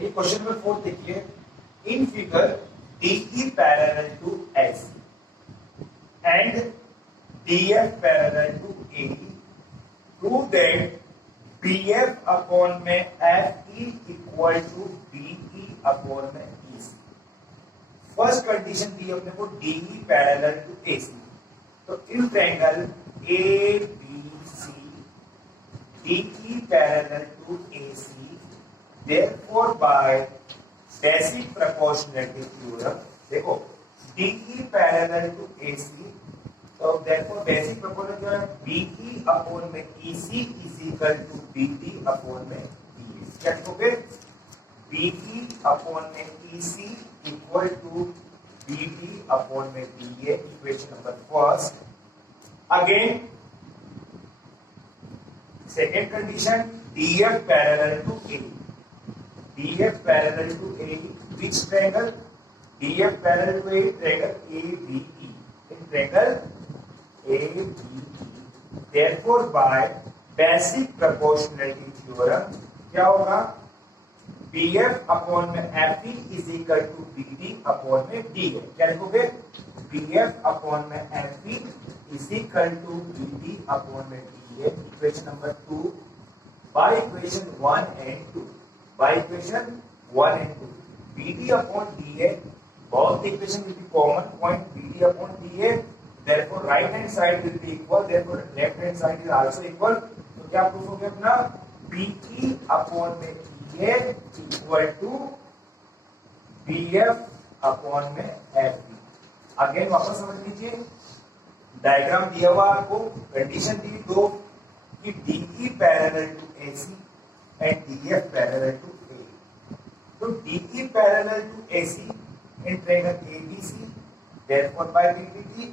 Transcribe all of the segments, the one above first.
ये question number 4 देखिए, in figure DE parallel to AC and DF parallel to AE, prove that BF upon में FE equal to BE upon में EC। First condition दी अपने को DE parallel to AC, तो in triangle ABC DE parallel to AC, therefore by basic proportionality theorem, देखो DE parallel to AC, तो therefore basic proportionality theorem BE upon में EC is equal to BD upon में DA। क्या लिखोगे? BE upon में EC equal to BD upon में DA, equation number first. Again second condition DF parallel to AE, DF parallel to AE, which triangle? DF parallel to AE, triangle ABE. In triangle ABE, therefore by basic proportionality theorem, क्या होगा? BF upon में FE is equal to BD upon में DA। क्या लिखोगे? BF upon में FE is equal to BD upon में DA, equation number 2 by equation 1 and 2। By equation 1 and 2, BD upon DA, both the equation will be common point BD upon DA, therefore right hand side will be equal, therefore left hand side is also equal। तो क्या proof हो गया अपना? BE upon में DA equal to BF upon में FE। Again वापस समझ लीजिए, डायग्राम दिया हुआ आपको, कंडीशन दी दो कि DE parallel to AC and DF parallel to AE. So DE parallel to AC in triangle ABC, therefore by BD,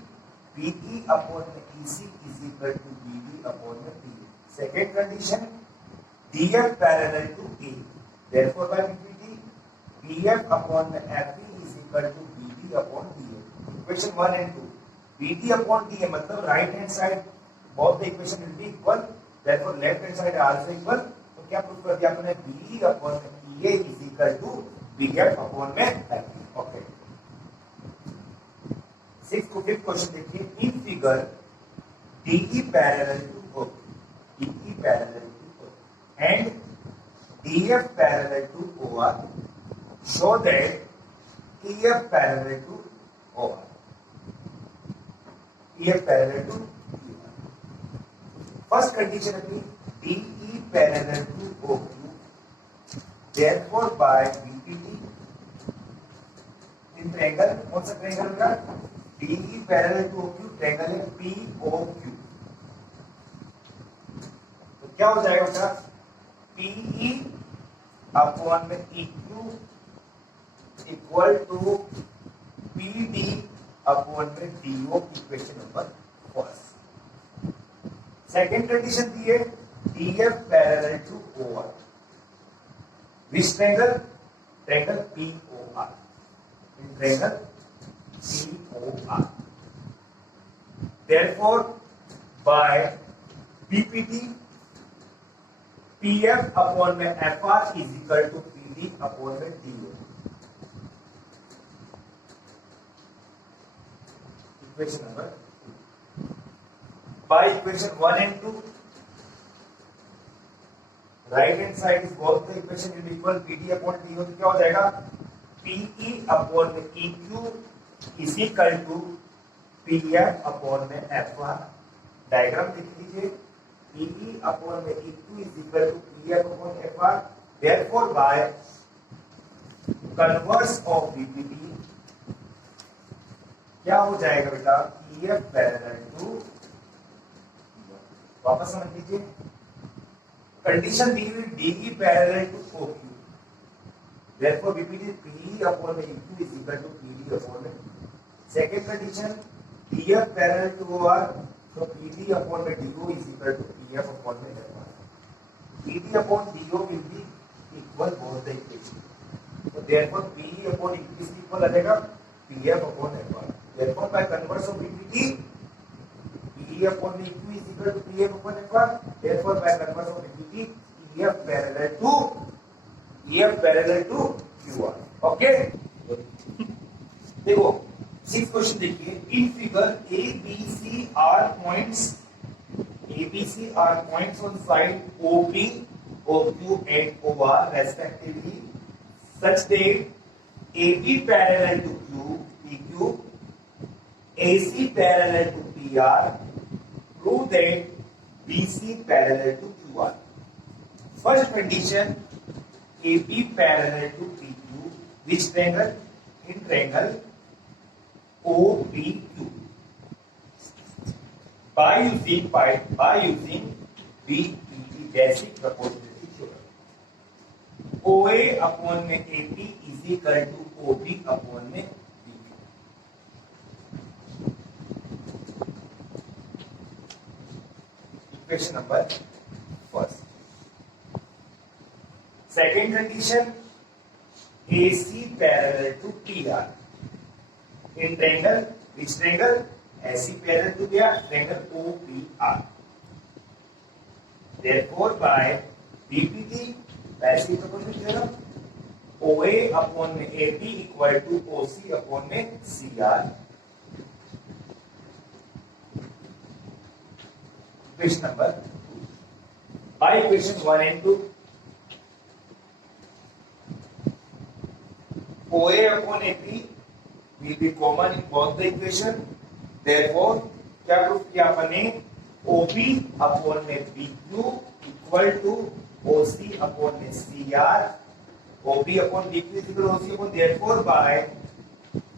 BE upon EC is equal to BD upon DA। Second condition, DF parallel to AE, therefore by BD, BF upon FE is equal to BD upon DA। Equation 1 and 2, BD upon DA मतलब right hand side both the equation will be equal, therefore left hand side also equal। क्या proof कर दिया आपने? BE upon में EA is equal to BF upon में FE। Okay, fifth question देखिए, in figure DE parallel to OQ, DE parallel to OQ and DF parallel to OR, show that EF parallel to OR, EF parallel to OR। First condition अपनी DE parallel to OQ, therefore by BPT in triangle, कौन सा triangle होगा? DE parallel to OQ, triangle है POQ। तो क्या हो जाएगा उसका? PE अपॉन में EQ equal to PD upon में DO, equation number first. Second condition दी है DF parallel to OR, which triangle? Triangle POR, in triangle POR, therefore by BPT, PF upon में FR is equal to PD upon में DO। Equation number 2 by equation 1 and 2, right hand side is both the equation will be equal PD upon DO, तो क्या हो जाएगा? PE upon में EQ is equal to PF upon में FR। Diagram लिख लीजिए, PE upon में EQ is equal to PF upon FR, therefore by converse of BPT क्या हो जाएगा बेटा? EF पैरेलल टू, वापस समझ लीजिए, कंडीशन दी हुई DE parallel to OQ, therefore BPT PE upon में EQ is equal to PD upon में। Second condition DF parallel to OR, तो PD अपॉन में DO is equal to PF upon में FR। PD upon DO will be equal both the equation, तो therefore PE upon EQ is equal आ जाएगा PF upon FR। therefore by converse of BPT, PE upon EQ is equal to PF upon FR, therefore by converse of BPT, EF parallel to EF parallel to QR. Okay, देखो 6 question देखिए. In figure ABC are points on side OP, OQ and OR respectively, such that AB parallel to PQ, AC parallel to PR. Prove that BC parallel to QR. First condition, AB parallel to PQ. Which triangle? In triangle OPQ. By using BEP, basic proportionality theorem. OA upon में AP is equal to OB upon में BQ. Equation number first. Second condition, AC parallel to PR. In triangle, which triangle? AC parallel to PR, triangle OPR. Therefore, by BPT, basic proportionality theorem, OA upon में AP equal to OC upon में CR. Equation number 2. By equation 1 and 2, OA upon AP will be common in both the equation. Therefore, क्या proof किया अपने? OB upon में BQ equal to OC upon में CR. OB upon BQ is equal to OC upon. Therefore, by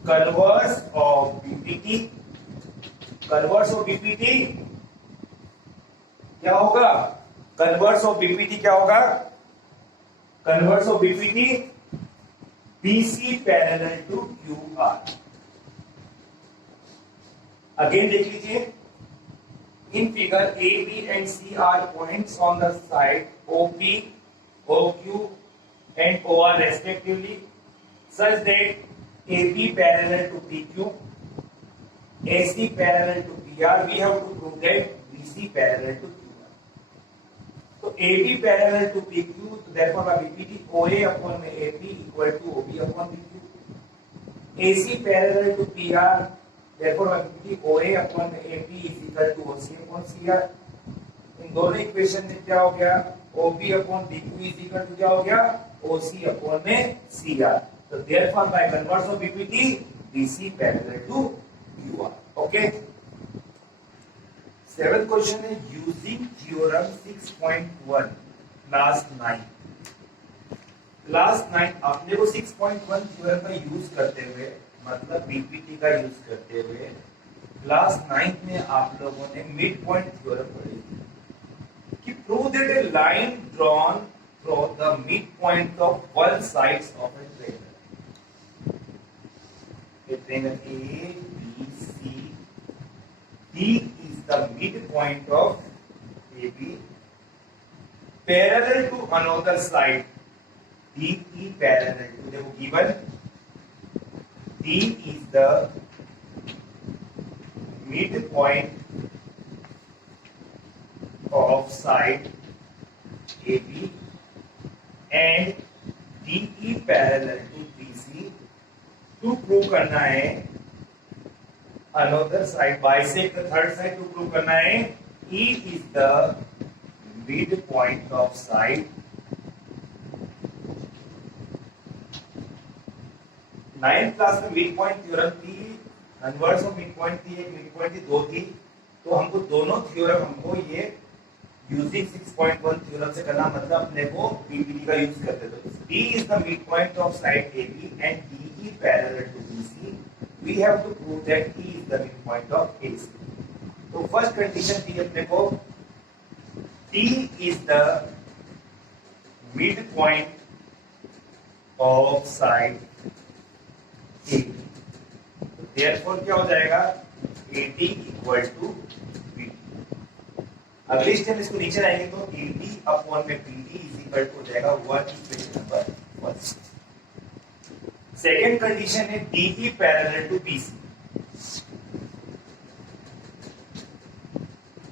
converse of BPT, क्या होगा? Converse of BPT क्या होगा? Converse of BPT BC parallel to QR. Again देख लीजिए. In figure A, B and C are points on the side OP, OQ and OR respectively, such that AB parallel to PQ, AC parallel to PR. We have to prove that BC parallel to QR. So AB parallel to PQ, so therefore by BPT OA upon में AP equal to OB upon PQ. AC parallel to PR, therefore by BPT OA upon में AP is equal to OC upon CR. इन दोनों equation में क्या हो गया? OB upon PQ is equal to क्या हो गया? OC upon में CR. So therefore by converse of BPT, BC parallel to QR. Okay. 7th question है यूजिंग थ्योरम 6.1 क्लास 9 अपने को 6.1 थ्योरम का यूज करते हुए, मतलब बीपीटी का यूज करते हुए क्लास 9 में आप लोगों ने मिड पॉइंट थ्योरम पढ़ी कि prove that A line drawn from the mid point of one sides of A triangle A, B, C, D is the midpoint of AB parallel to another side DE parallel to the given D is the midpoint of side AB and DE parallel to BC. to prove करना है another side bisect the third side to prove करना है E is the midpoint of side. Ninth class में mid point theorem थी, converse of mid point थी, एक mid point थी, दो थी. तो हमको दोनों थ्योरम हमको ये यूजिंग 6.1 थ्योरम से करना, मतलब अपने को बीपीटी का यूज करते थे. D is the midpoint of side AB and DE parallel to BC. We have to prove that E is the midpoint of AC. तो फर्स्ट कंडीशन थी अपने को D is the midpoint of side AB. तो therefore क्या हो जाएगा? AD equal to BD. अगली step इसको नीचे आएंगे तो AD अपॉन में BD इज इक्वल टू हो जाएगा 1 इक्वेशन नंबर 1. सेकेंड कंडीशन है DE पैरेलल टू BC.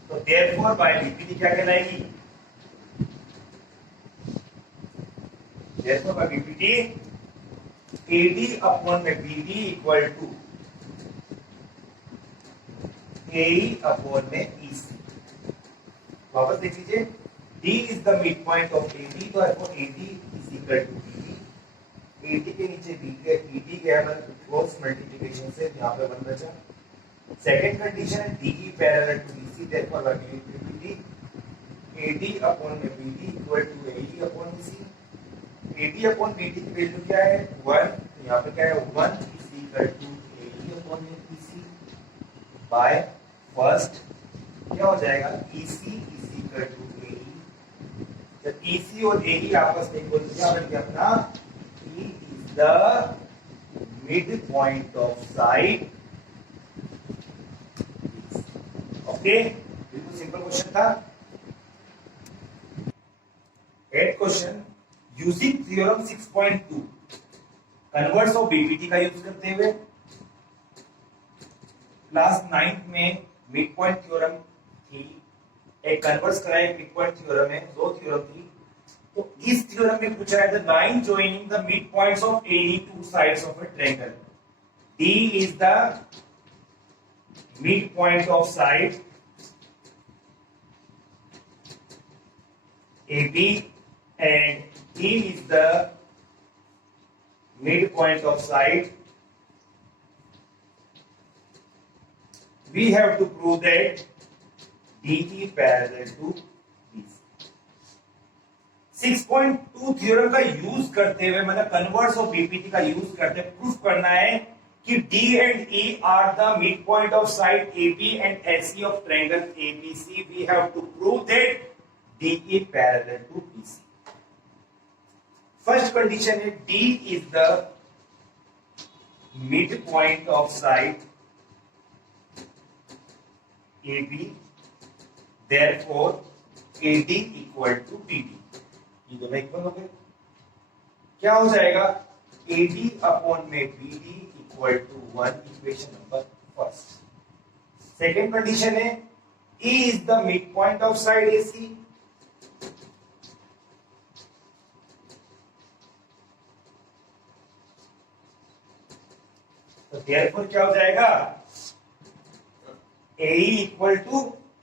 तो देयरफॉर बाय बीपीटी क्या कहलाएगी? therefore by BPT AD upon में BD equal to AE upon में EC। वापस देख लीजिए, D is the midpoint of AD, तो therefore AD is equal to BD। AD के नीचे BD गया है क्रॉस मल्टीप्लिकेशन से, यहाँ पे 1 बचा। सेकेंड कंडीशन है DE parallel to BC, therefore by BPT AD upon में BD equal to AE upon BC। AD upon BD की वैल्यू क्या है 1, यहाँ पे क्या है 1 is equal to AE upon BC by first क्या हो जाएगा EC is equal to AE। जब EC और AE आपस में इक्वल हो क्या बन गया अपना E is the midpoint of side। Okay, बिल्कुल सिंपल क्वेश्चन था। Eight question using theorem 6.2 converse of BPT का यूज करते हुए क्लास 9th में मिड पॉइंट थ्योरम थी, एक कन्वर्स कराए मिड पॉइंट थ्योरम में दो थ्योरम थी। तो इस थ्योरम में पूछा है the line joining the mid points of any two sides of a triangle D is the mid point of side AB and E is the midpoint of side. We have to prove that DE parallel to BC। 6.2 theorem का use करते हुए मतलब converse of BPT का use करते proof करना है कि D and E are the midpoint of side AB and AC of triangle ABC। We have to prove that DE parallel to BC। First condition है D is the midpoint of side AB, therefore AD equal to BD। ये दोनों equal हो गए, क्या हो जाएगा AD upon में BD equal to 1, equation number first. Second condition है E is the midpoint of side AC, तो therefore क्या हो जाएगा AE equal to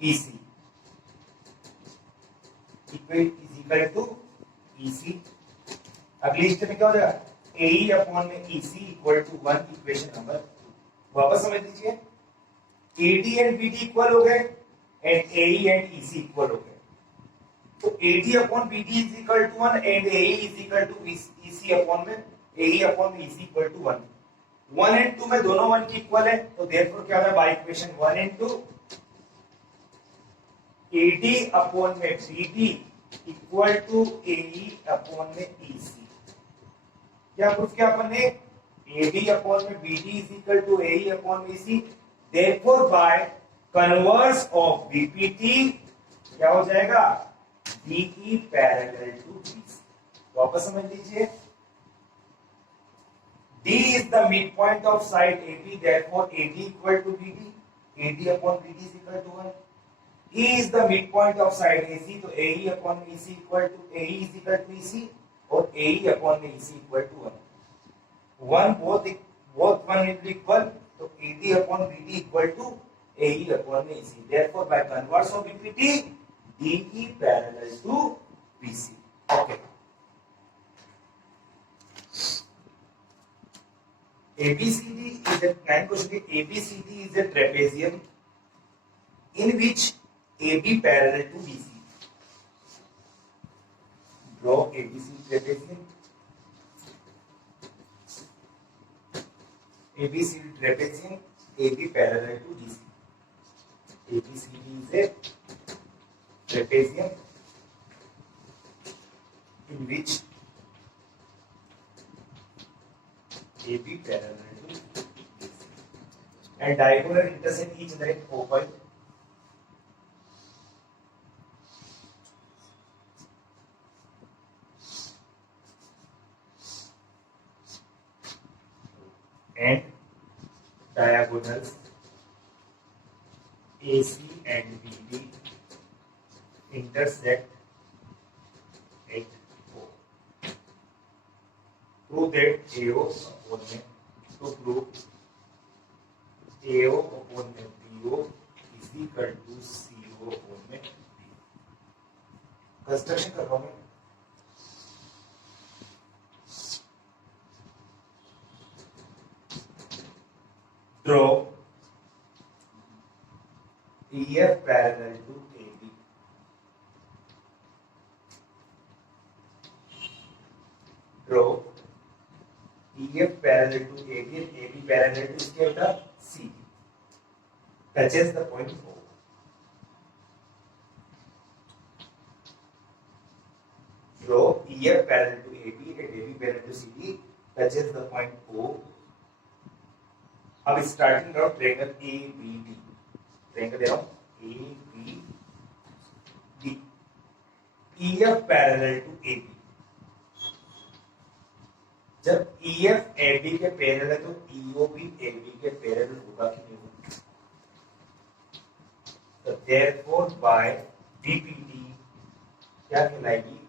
EC equal to EC। अगली स्टेप में क्या हो जाएगा AE अपॉन में EC equal to 1, equation number 2। वापस समझ लीजिए, AD एंड BD इक्वल हो गए and AE and EC equal हो गए, तो AD upon BD is equal to 1 and AE is equal to EC upon में AE अपॉन में EC इक्वल टू 1। 1 एंड 2 में दोनों 1 की इक्वल है, तो देयरफॉर क्या होगा by equation 1 and 2 AD upon में BD equal to AE upon में EC। क्या प्रूफ किया अपन ने AD अपॉन में BD is equal to AE upon में EC, therefore by converse of BPT क्या हो जाएगा DE पैरेलल टू BC। वापस समझ लीजिए, D is the midpoint of side AB, therefore AD equal to BD, AD upon BD is equal to 1। E is the midpoint of side AC, तो AE upon EC equal to AE is equal to EC और AE upon EC equal to 1। 1 both 1 will be equal, तो AD upon BD equal to AE upon EC। Therefore, by converse of BPT, DE parallel to BC। Okay. ABCD is a nine question. ABCD is a trapezium in which AB parallel to BC। Draw ABCD trapezium। ABCD trapezium, AB parallel to BC। ABCD is a trapezium in which AB parallel to BC and diagonal intersect each other at O point। And diagonals AC and BD intersect at O। prove that AO upon में to prove AO upon में BO is equal to CO upon में B. Construction कर रहा हूँ मैं. Draw EF parallel to AB. Draw EF parallel to AB and AB parallel to इसके बेटा CD. Touches the point O. Draw EF parallel to AB and AB parallel to CD touches the point O. अब starting करो triangle ABD. Triangle दे रहा हूं ABD. EF parallel to AB. जब EF AB के parallel है तो EO भी AB के पैरेलल होगा कि नहीं होगा. तो therefore by BPD क्या कहलाएगी?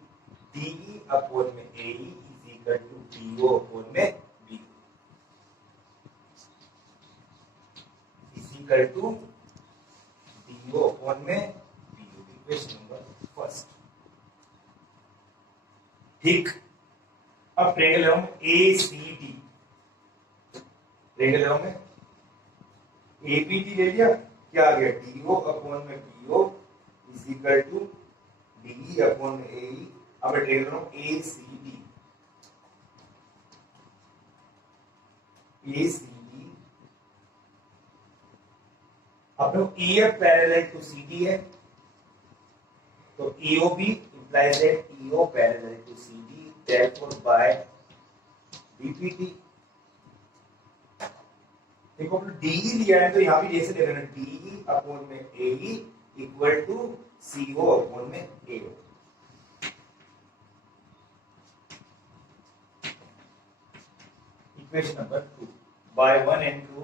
DE अपॉन में AE is equal to DO upon में B is equal to DO upon में BO. Equation number first. ठीक. अब ट्रायंगल ले रहा हूं ACD. ट्रायंगल ले रहा हूं मैं ABD ले लिया. क्या आ गया? DO अपॉन में BO is equal to DE upon में AE. अब ट्रायंगल ले रहा हूं ACD. ACD. अब EF पैरेलल टू CD है तो EOB implies that EO parallel to CD. Therefore by BPD. देखो अपने DE लिया है तो यहाँ भी जैसे ले लेना DE अपॉन में AE equal to CO upon में AO. Equation number 2. by 1 and 2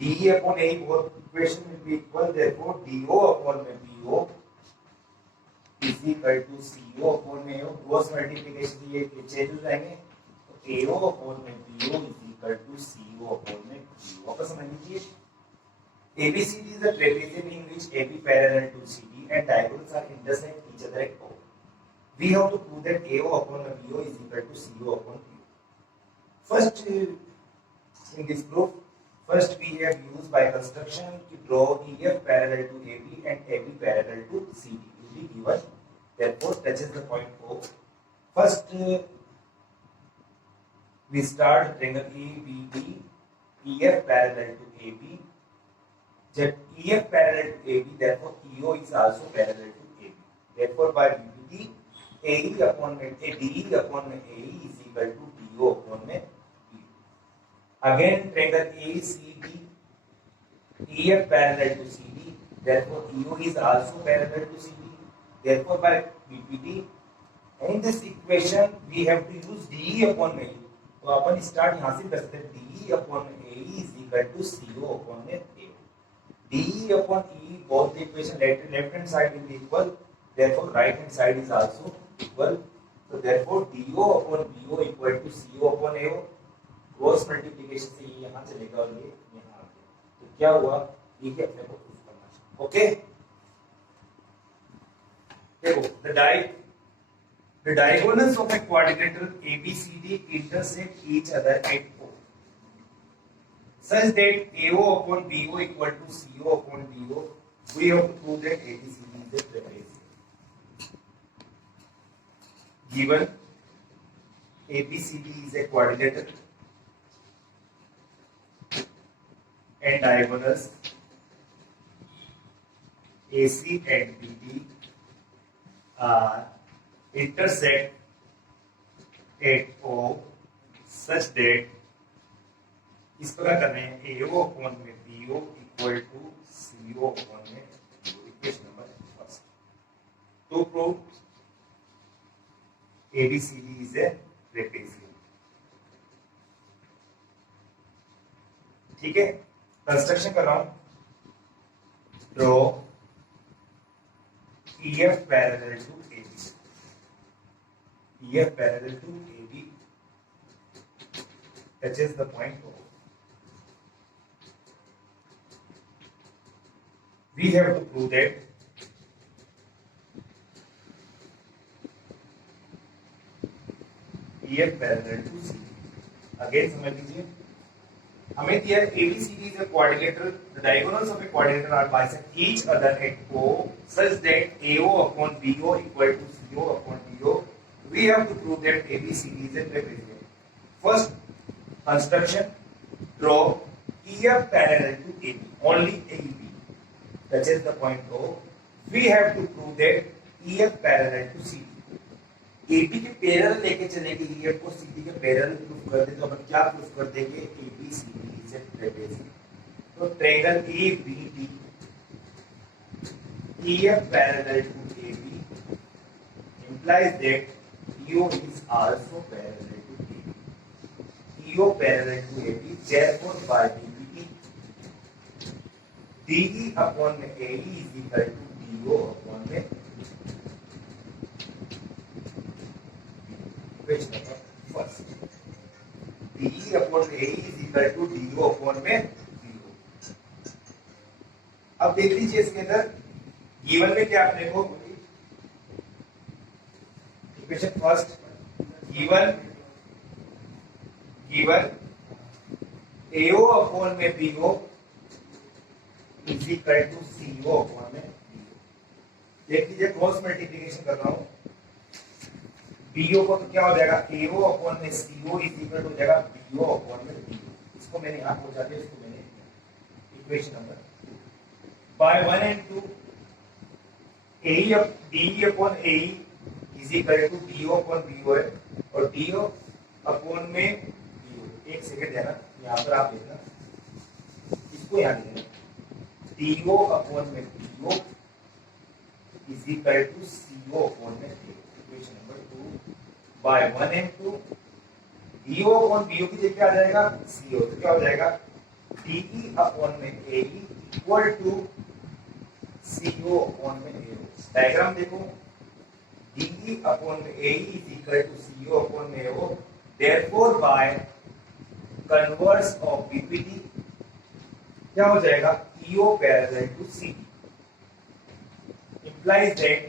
DE upon AE both equation will be equal. Therefore DO upon में BO is equal to CO upon में AO. क्रॉस मल्टीप्लिकेशन ये change हो जाएंगे तो AO upon में BO is equal to CO upon में BO. वापस समझ लीजिए. ABCD is a trapezium in which AB parallel to CD and diagonals are intersect each other at O. We have to prove that AO upon BO is equal to CO upon BO. First, in this proof, first we have used by construction to draw EF parallel to AB and AB parallel to CD. Will be given. Therefore, touches the point O. First, we start triangle ABD. EF parallel to AB. Jab EF parallel to AB, therefore EO is also parallel to AB. Therefore, by BPD, AE upon DE upon AE is equal to DO upon BO. Again, triangle ACD, EF parallel to CD. Therefore, EO is also parallel to CD. Therefore, by BPD, in this equation we have to use DE upon AE. तो अपन start यहाँ से कर सकते हैं. DE upon AE is equal to CO upon AO. DE upon E, both the equation left hand side will be equal. Therefore, right hand side is also equal. So therefore, DO upon BO equal to CO upon AO. Cross multiplication से ये यहाँ चलेगा और ये यहाँ आ गया. तो क्या हुआ? ये कि अपने को प्रूफ करना है. ओके. देखो the diagonals of a quadrilateral ABCD intersect each other at O such that AO upon BO equal to CO upon DO. We have to prove that ABCD is a trapezium. Given ABCD is a quadrilateral and diagonals AC and BD are intersect at O such that इस प्रकार करने हैं AO upon में BO equal to CO upon में BO. Equation number first. To prove ABCD is a trapezium. ठीक है. Construction कर रहा हूं. Draw EF parallel to AB. EF parallel to AB touches the point O. We have to prove that EF parallel to CD. Again समझ लीजिए, हमें दिया ABCD is a quadrilateral. The diagonals of a quadrilateral are bisect each other at O such that AO upon BO equal to CO upon DO. We have to prove that ABCD is a trapezium. First construction, draw EF parallel to AB. Only AB touches the point O. We have to prove that EF parallel to CD. AB के parallel लेके चलेंगे, EF को CD के parallel proof कर दे तो अपन क्या proof कर देंगे? ABCD is a trapezium. तो triangle ABD EF parallel to AB implies that EO is also parallel to AB. EO parallel to AB, therefore by DBE, DE upon AE is equal to DO upon में equation number first. DE upon AE is equal to DO upon में 0. अब देख लीजिए इसके अंदर given में क्या अपने को equation first given AO upon में BO is equal to CO upon में BO. देख लीजिए क्रॉस मल्टीप्लिकेशन कर रहा हूं, BO को तो क्या हो जाएगा? AO अपॉन में CO इज इक्वल टू हो जाएगा BO अपॉन में BO. इसको मैंने यहां पहुंचा दिया, इसको मैंने equation number by 1 and 2 AE up DE upon AE is equal to DO upon BO है और DO अपॉन में BO. एक सेकंड देना, यहां पर आप देखना, इसको यहां लिखना DO अपॉन में BO is equal to CO upon में BO. Equation number 2 by 1 and 2 DO upon BO की जगह क्या आ जाएगा? CO. तो क्या हो जाएगा? DE अपॉन में AE equal to CO upon में AO. डायग्राम देखो, DE upon AE is equal to CO upon AO. Therefore, by converse of BPD, क्या हो जाएगा? EO parallel to CD implies that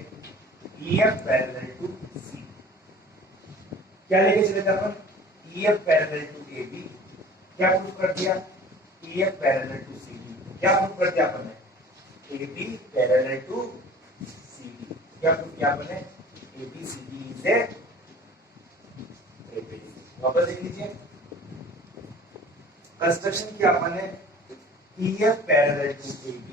EF parallel to CD. क्या लेके चले थे अपन? EF parallel to AB. क्या प्रूफ कर दिया? EF parallel to CD. क्या प्रूफ कर दिया अपन ने? AB parallel to CD. क्या प्रूफ किया अपन ने? ABCD is a trapezium. वापस देख लीजिए, कंस्ट्रक्शन किया अपन ने EF parallel to AB